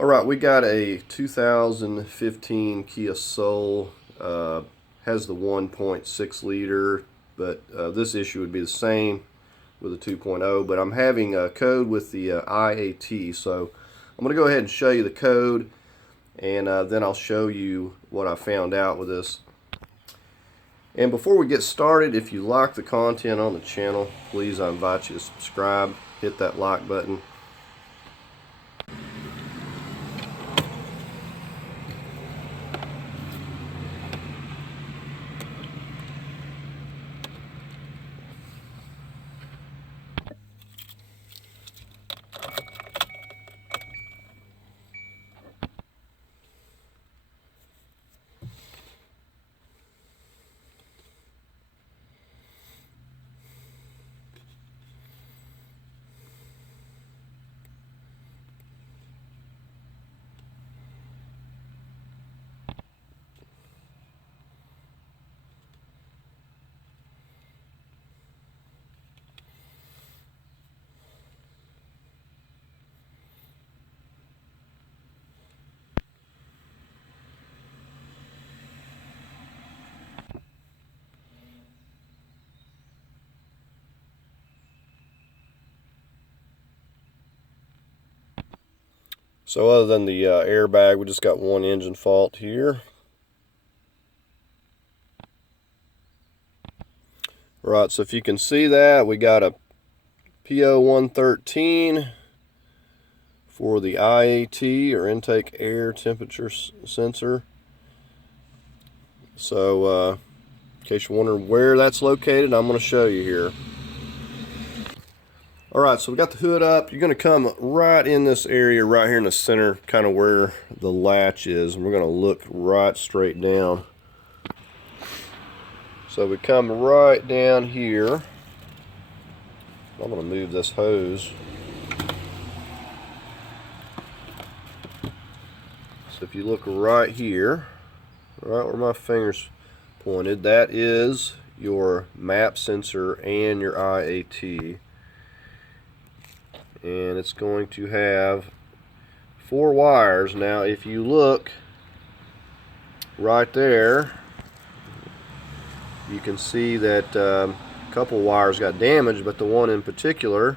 Alright, we got a 2015 Kia Soul. Has the 1.6 liter, but this issue would be the same with a 2.0. But I'm having a code with the IAT, so I'm going to go ahead and show you the code, and then I'll show you what I found out with this. And before we get started, if you like the content on the channel, please, I invite you to subscribe, hit that like button. So other than the airbag, we just got one engine fault here. Right, so if you can see that, we got a PO113 for the IAT, or intake air temperature sensor. So in case you're wondering where that's located, I'm going to show you here. Alright, so we got the hood up. You're going to come right in this area right here in the center, kind of where the latch is, and we're going to look right straight down. So we come right down here. I'm going to move this hose. So if you look right here, right where my finger's pointed, that is your map sensor and your IAT. And it's going to have 4 wires. Now if you look right there, you can see that a couple wires got damaged, but the one in particular,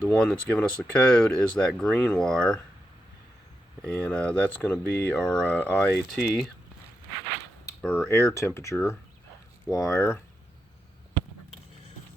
the one that's giving us the code, is that green wire, and that's going to be our IAT, or air temperature wire.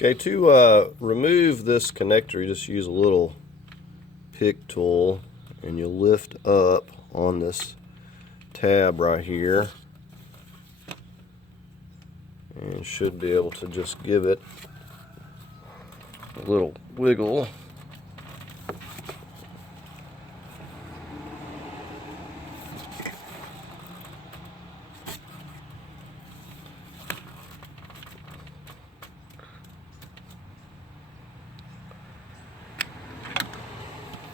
Okay, to remove this connector, you just use a little pick tool and you lift up on this tab right here, and should be able to just give it a little wiggle.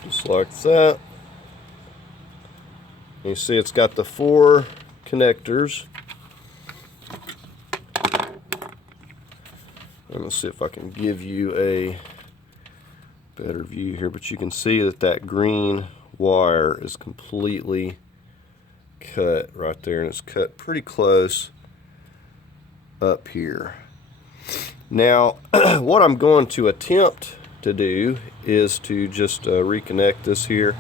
Just like that. You see it's got the 4 connectors. I'm going to see if I can give you a better view here, but you can see that that green wire is completely cut right there, and it's cut pretty close up here. Now what I'm going to attempt to do is to just reconnect this here.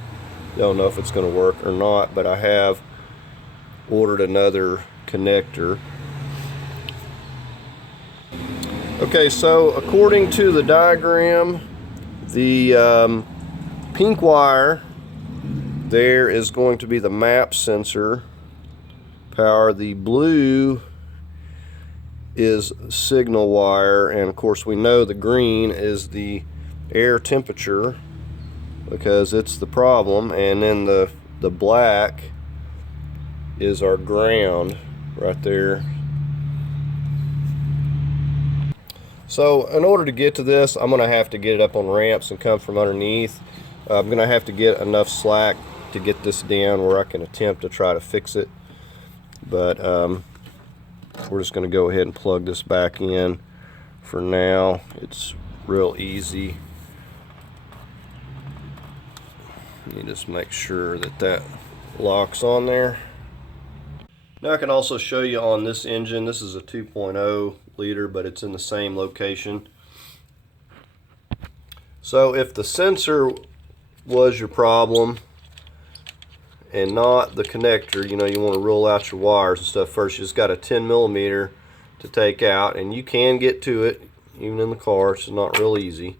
Don't know if it's going to work or not, but I have ordered another connector. Okay, so according to the diagram, the pink wire there is going to be the map sensor power. The blue is signal wire, and of course we know the green is the air temperature because it's the problem, and then the black is our ground right there. So in order to get to this, I'm going to have to get it up on ramps and come from underneath. I'm going to have to get enough slack to get this down where I can attempt to try to fix it, but we're just going to go ahead and plug this back in for now. It's real easy. You just make sure that that locks on there. Now I can also show you on this engine, this is a 2.0 liter, but it's in the same location. So if the sensor was your problem and not the connector, you know, you want to rule out your wires and stuff first. You just got a 10 millimeter to take out, and you can get to it even in the car. It's not real easy.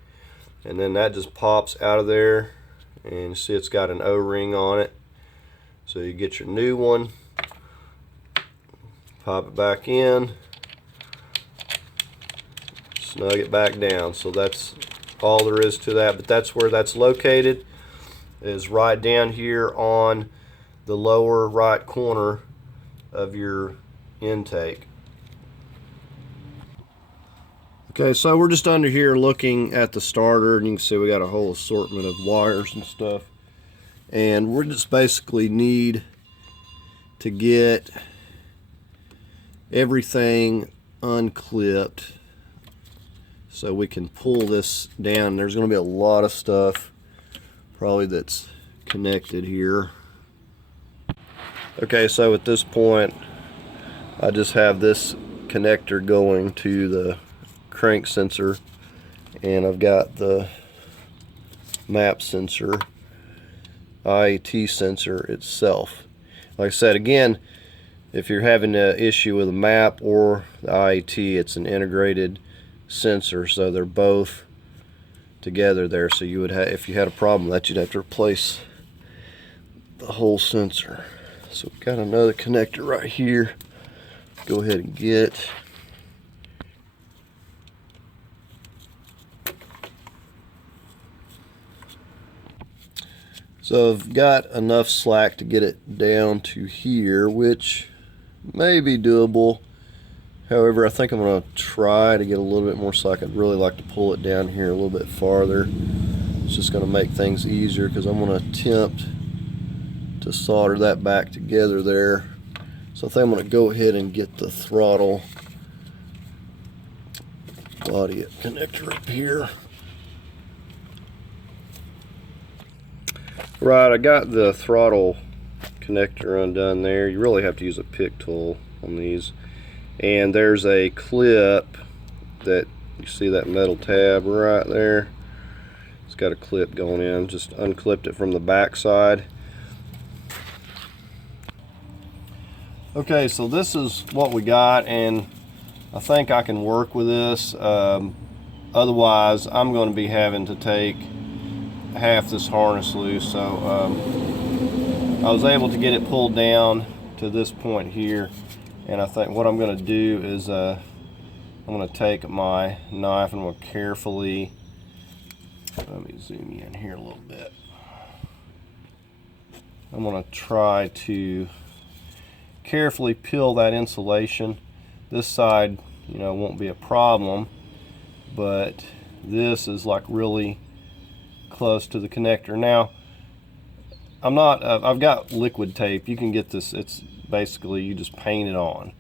And then that just pops out of there, and you see it's got an O-ring on it. So you get your new one, pop it back in, snug it back down. So that's all there is to that, but that's where that's located, is right down here on the lower right corner of your intake. Okay, so we're just under here looking at the starter, and you can see we got a whole assortment of wires and stuff, and we just basically need to get everything unclipped so we can pull this down. There's going to be a lot of stuff probably that's connected here. Okay, so at this point I just have this connector going to the crank sensor, and I've got the map sensor, IAT sensor itself. Like I said, again, if you're having an issue with a map or the IAT, it's an integrated sensor, so they're both together there. So you would have, if you had a problem with that, you'd have to replace the whole sensor. So we've got another connector right here. Go ahead and get. So I've got enough slack to get it down to here, which may be doable. However, I think I'm going to try to get a little bit more slack. I'd really like to pull it down here a little bit farther. It's just going to make things easier, because I'm going to attempt to solder that back together there. So I think I'm going to go ahead and get the throttle body connector up here. Right, I got the throttle connector undone there. You really have to use a pick tool on these. And there's a clip that, you see that metal tab right there? It's got a clip going in. Just unclipped it from the back side. Okay, so this is what we got, and I think I can work with this. Otherwise, I'm going to be having to take half this harness loose. So I was able to get it pulled down to this point here, and I think what I'm going to do is I'm going to take my knife and I'm going to carefully, let me zoom you in here a little bit. I'm going to try to carefully peel that insulation. This side, you know, won't be a problem, but this is like really close to the connector. Now I've got liquid tape. You can get this, it's basically you just paint it on.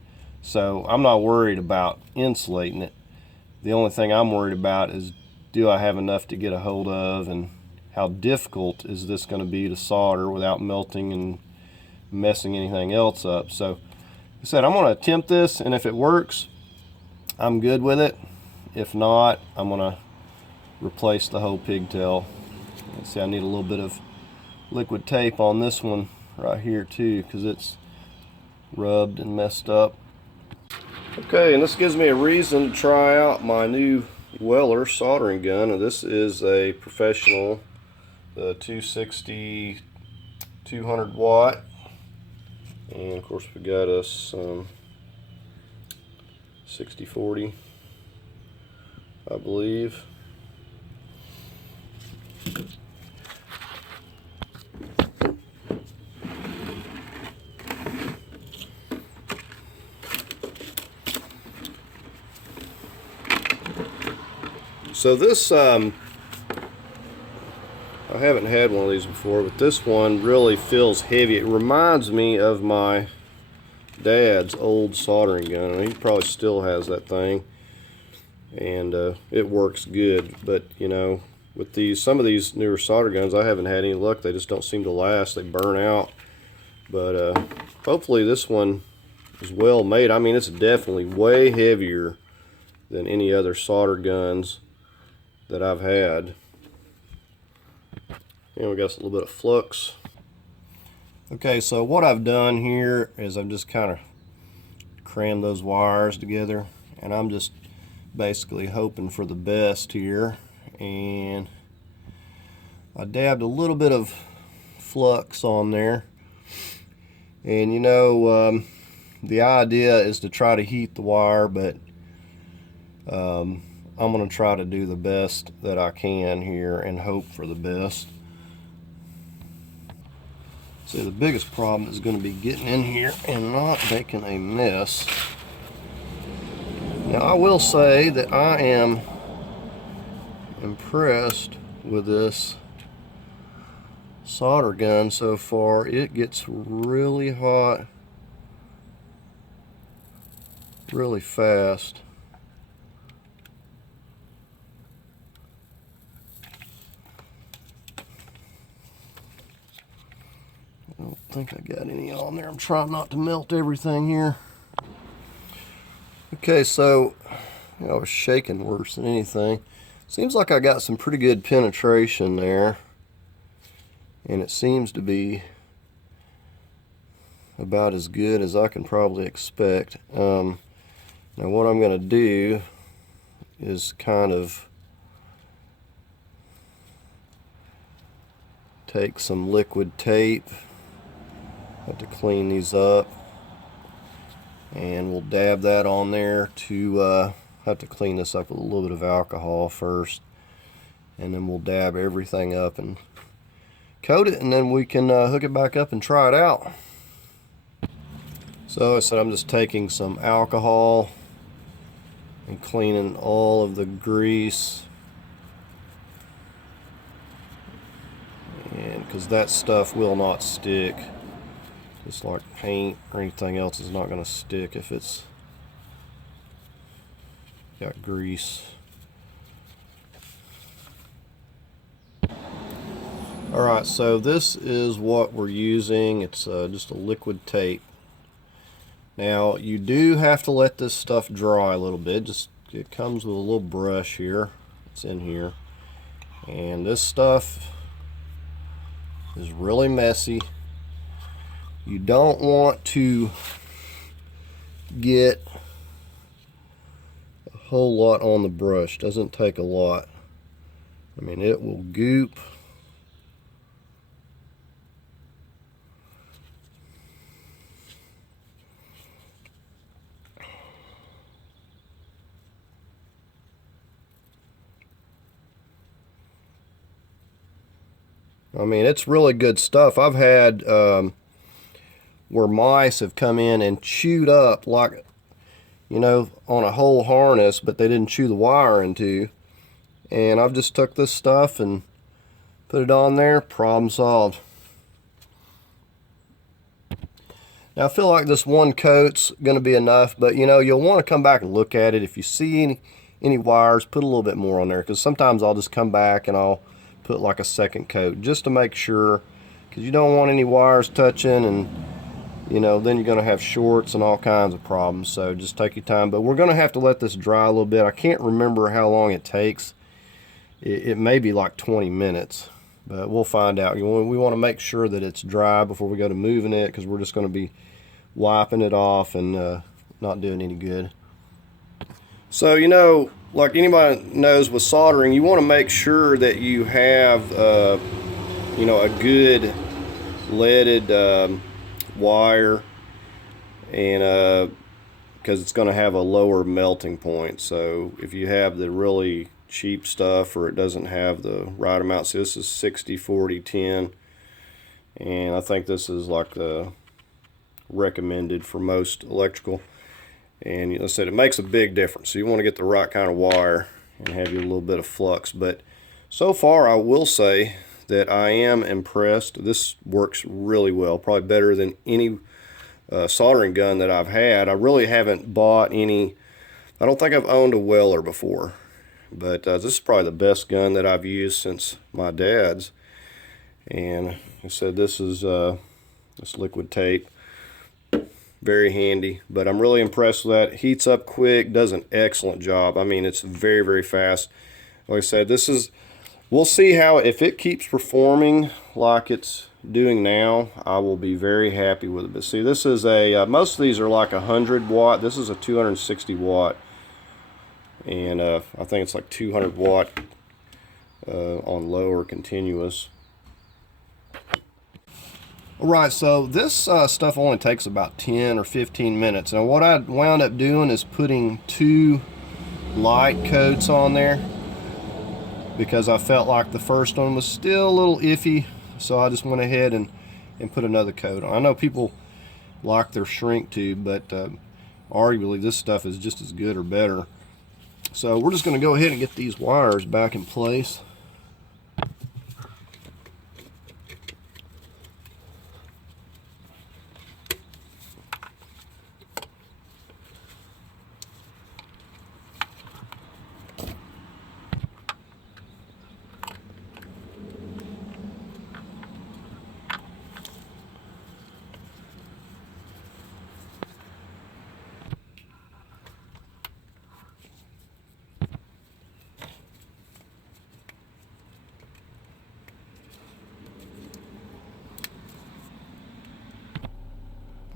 So I'm not worried about insulating it. The only thing I'm worried about is, do I have enough to get a hold of, and how difficult is this going to be to solder without melting and messing anything else up. So like I said, I'm going to attempt this, and if it works, I'm good with it. If not, I'm going to replace the whole pigtail. Let's see, I need a little bit of liquid tape on this one right here too, because it's rubbed and messed up. Okay, and this gives me a reason to try out my new Weller soldering gun, and this is a professional, the 260 200 watt, and of course we got us some 6040, I believe. So this, I haven't had one of these before, but this one really feels heavy. It reminds me of my dad's old soldering gun. He probably still has that thing, and it works good. But you know, with these, some of these newer solder guns, I haven't had any luck. They just don't seem to last. They burn out. But hopefully this one is well made. I mean, it's definitely way heavier than any other solder guns that I've had. And we got a little bit of flux. Okay, so what I've done here is I've just kind of crammed those wires together, and I'm just basically hoping for the best here. And I dabbed a little bit of flux on there. And you know, the idea is to try to heat the wire, but I'm going to try to do the best that I can here and hope for the best. So the biggest problem is going to be getting in here and not making a mess. Now I will say that I am impressed with this solder gun so far. It gets really hot really fast. I don't think I got any on there. I'm trying not to melt everything here. Okay, so I was shaking worse than anything. Seems like I got some pretty good penetration there, and it seems to be about as good as I can probably expect. Now what I'm going to do is kind of take some liquid tape. Have to clean these up, and we'll dab that on there to have to clean this up with a little bit of alcohol first, and then we'll dab everything up and coat it, and then we can hook it back up and try it out. So I said I'm just taking some alcohol and cleaning all of the grease, and because that stuff will not stick. Just like paint or anything else is not going to stick if it's got grease. Alright, so this is what we're using. It's just a liquid tape. Now you do have to let this stuff dry a little bit. Just it comes with a little brush here. It's in here. And this stuff is really messy. You don't want to get a whole lot on the brush. Doesn't take a lot. I mean, it will goop. I mean, it's really good stuff. I've had where mice have come in and chewed up, like, you know, on a whole harness, but they didn't chew the wire into. And I've just took this stuff and put it on there, problem solved. Now I feel like this one coat's going to be enough, but you know, you'll want to come back and look at it. If you see any wires, put a little bit more on there, because sometimes I'll just come back and I'll put like a second coat just to make sure, because you don't want any wires touching, and you know, then you're going to have shorts and all kinds of problems. So just take your time. But we're going to have to let this dry a little bit. I can't remember how long it takes. It may be like 20 minutes, but we'll find out. We want to make sure that it's dry before we go to moving it, because we're just going to be wiping it off and not doing any good. So, you know, like anybody knows with soldering, you want to make sure that you have, you know, a good leaded wire, and because it's going to have a lower melting point. So if you have the really cheap stuff, or it doesn't have the right amount, so this is 60 40 10, and I think this is like the recommended for most electrical, and like I said, it makes a big difference. So you want to get the right kind of wire and have you a little bit of flux. But so far I will say that I am impressed. This works really well, probably better than any soldering gun that I've had. I really haven't bought any. I don't think I've owned a Weller before. But this is probably the best gun that I've used since my dad's. And I said this is this liquid tape, very handy. But I'm really impressed with that. Heats up quick, does an excellent job. I mean, it's very, very fast. Like I said, this is, we'll see how, if it keeps performing like it's doing now, I will be very happy with it. But see, this is a, most of these are like 100 watt. This is a 260 watt. And I think it's like 200 watt on low or continuous. Alright, so this stuff only takes about 10 or 15 minutes. Now what I wound up doing is putting 2 light coats on there, because I felt like the first one was still a little iffy, so I just went ahead and put another coat on. I know people like their shrink tube, but arguably this stuff is just as good or better. So we're just going to go ahead and get these wires back in place.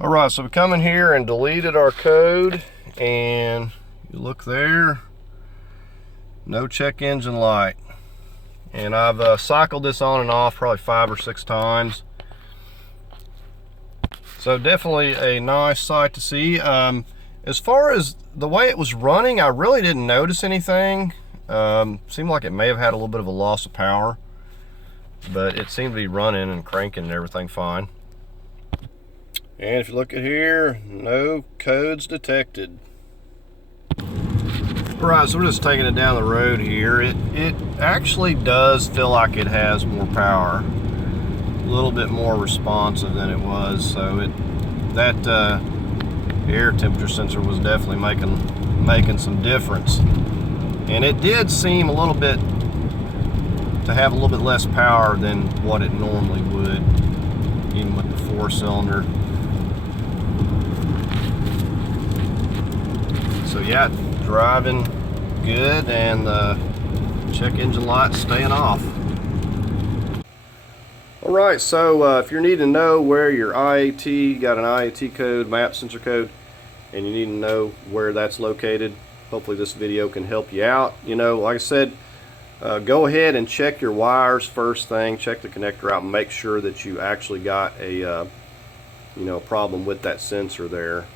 Alright, so we come in here and deleted our code, and you look there, no check engine light. And I've cycled this on and off probably 5 or 6 times. So definitely a nice sight to see. As far as the way it was running, I really didn't notice anything. Seemed like it may have had a little bit of a loss of power, but it seemed to be running and cranking and everything fine. And if you look at here, no codes detected. Alright, so we're just taking it down the road here. It actually does feel like it has more power. A little bit more responsive than it was. So that air temperature sensor was definitely making some difference. And it did seem a little bit to have a little bit less power than what it normally would, even with the 4-cylinder. So yeah, driving good, and the check engine light's staying off. Alright, so if you're needing to know where your IAT, you got an IAT code, map sensor code, and you need to know where that's located, hopefully this video can help you out. You know, like I said, go ahead and check your wires first thing, check the connector out, and make sure that you actually got a problem with that sensor there.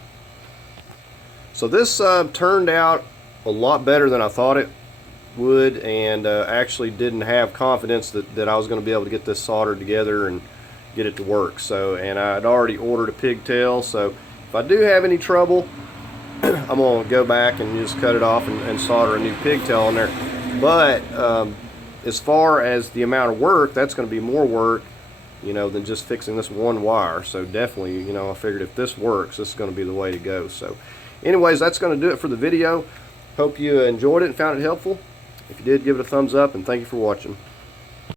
So this turned out a lot better than I thought it would, and actually didn't have confidence that I was going to be able to get this soldered together and get it to work. So, and I'd already ordered a pigtail, so if I do have any trouble, I'm going to go back and just cut it off and solder a new pigtail on there. But as far as the amount of work, that's going to be more work, than just fixing this one wire. So definitely, I figured if this works, this is going to be the way to go. So anyways, that's going to do it for the video. Hope you enjoyed it and found it helpful. If you did, give it a thumbs up, and thank you for watching.